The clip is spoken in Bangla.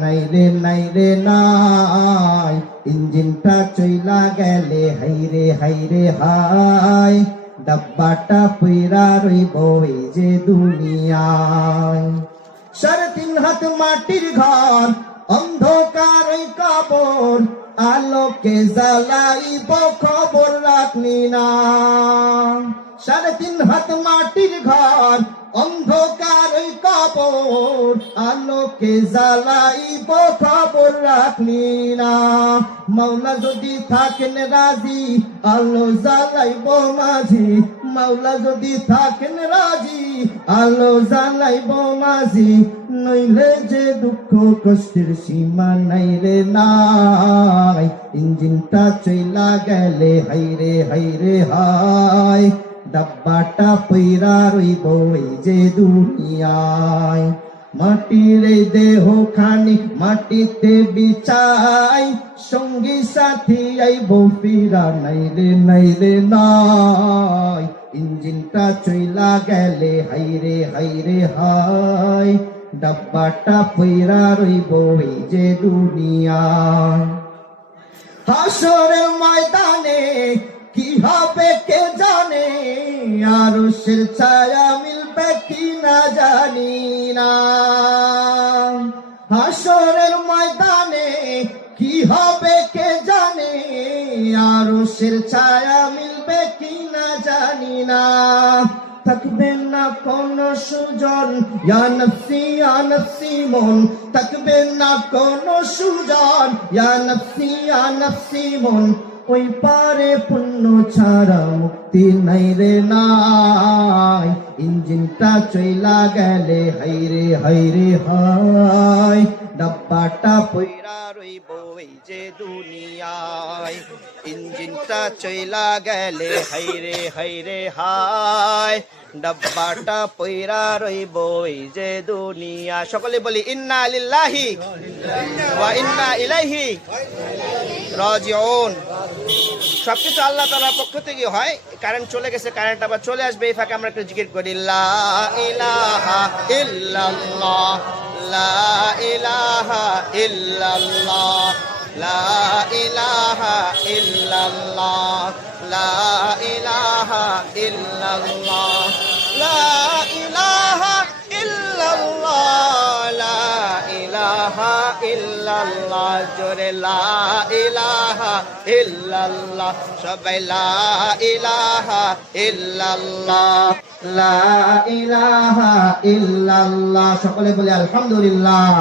নাই রে নাই, ইঞ্জিনটা চইলা গেলে হাইরে হাইরে হাই, ডাব্বাটা পইরা রইব এই যে দুনিয়ায়। 3.5 হাত মাটির ঘর, অন্ধকার ওই কবর, আলোকে জ্বালাইব খবর রাখনি না। 3.5 হাত মাটির ঘর, অন্ধকার ওই কবর, আলোকে জ্বালাইব খবর রাখনি না। মাওলা যদি থাকেন রাজি, আলো জ্বালাইব মাঝি, মাওলা যদি থাকেন রাজি, আলো জ্বালাইব মাঝি, নইলে যে দুঃখ কষ্টের সীমা নাই রে নাই, ইঞ্জিনটা চইলা গেলে হাইরে হাইরে হাই, ডাব্বাটা পইরা রইব এই যে দুনিয়ায়। মাটির দেহ খানি মাটিতে বিছাই, সঙ্গী সাথী আইব ফিরা নাই রে নাই, ইঞ্জিনটা চইলা গেলে হাইরে হাইরে হাই, ডাব্বাটা পইরা রইব এই যে দুনিয়ায়। হাসরের ময়দানে কি হবে কে জানে, আরশের ছায়া মিলবে কি না জানি না। হাসরের ময়দানে কি হবে কে জানে, আরশের ছায়া মিলবে কি না জানি না। থাকবে না কোন সুজন, ইয়া নফসি মন, থাকবে না কোন সুজন, ইয়া নফসি মন, ওই পারে পুণ্য ছাড়া মুক্তি নাই রে নাই, ইঞ্জিনটা চইলা গেলে হাইরে হাইরে হাই, ডাব্বাটা পইরা রইব এই যে দুনিয়ায়। ইঞ্জিনটা চইলা গেলে হাইরে হাইরে হাই, ডাব্বাটা পইরা রইব এই যে দুনিয়া। সকলে বলি ইন্না লিল্লাহি ওয়া ইন্না ইলাইহি রাজিউন। সবকিছু আল্লাহ তাআলার পক্ষ থেকে হয়। কারেন্ট চলে গেছে, কারেন্ট আবার চলে আসবে, এই ফাঁকে আমরা একটু জিকির করি লা ইলাহা ইল্লাল্লাহ, লা ইলাহা ইল্লাল্লাহ, লা ইলাহা ইল্লাল্লাহ, লা ইলাহা ইল্লাল্লাহ, লা ইলাহা ইল্লাল্লাহ, লা ইলাহা ইল্লাল্লাহ, জোরে লা ইলাহা ইল্লাল্লাহ, সবাই লা ইলাহা ইল্লাল্লাহ, লা ইলাহা ইল্লাল্লাহ, সকলে বলে আলহামদুলিল্লাহ।